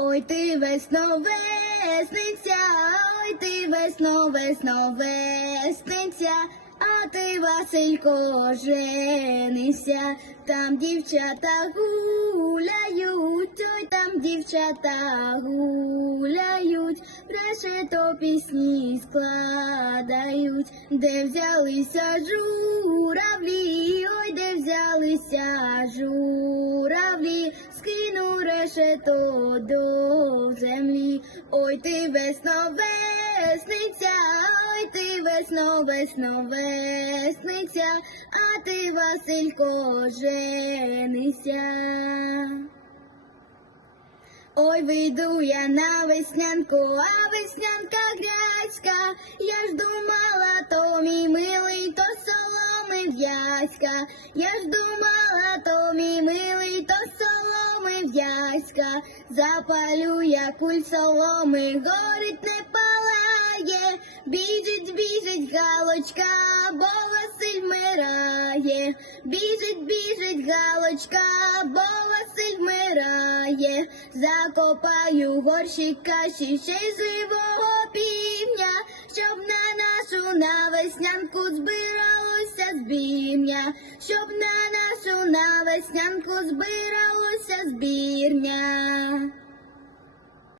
Ой ти весно весниця, ой ти весно весно весниця, а ти Василько женися, там дівчата гуляють, ой там дівчата гуляють, решето пісні складають, де взялися журавлі, ой, де взялися журавлі, скину решето до землі. Ой ти весно весниця, ой ти весно весно весниця, а ти Василько женися. Ой, вийду я на веснянку, а веснянка грязька. Я ж думала, то мій милий, то соломи в'язька. Я ж думала, то мій милий, то в'язька. Запалю я куль соломи, горить не палає. Біжить, біжить галочка, бо Василь вмирає. Біжить, біжить галочка, бо Василь вмирає. Закопаю горщик каші, ще й живого півня, щоб на нашу навеснянку збиралося збірня, щоб на нашу навеснянку збиралося збірня.